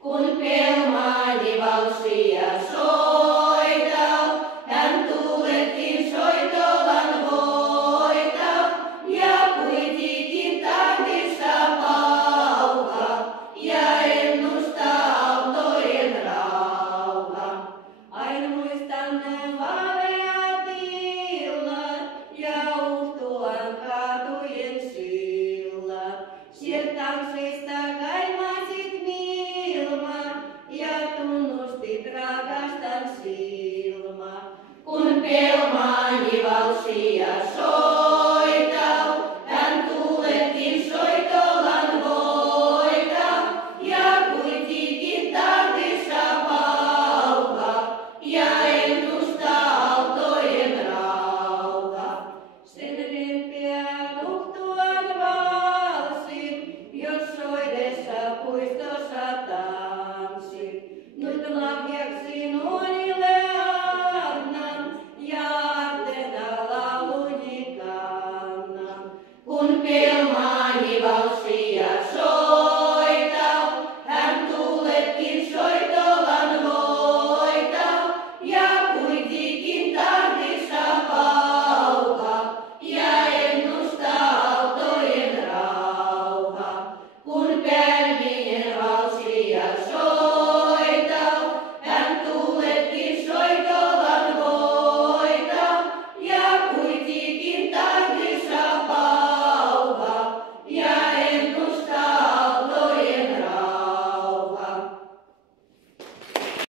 Kun pelmaani valssia soitau, hän tuuletkin soitovan voitau, ja kuitenkin tahdissa pauha, ja ennustaa autojen rauha. Aina muistan ne vaaleat illat ja uhtuan kaatujen sillat. Sieltä tansseista kaivasit milma ja tunnustit rakastan silma. Kun pelmaani valssia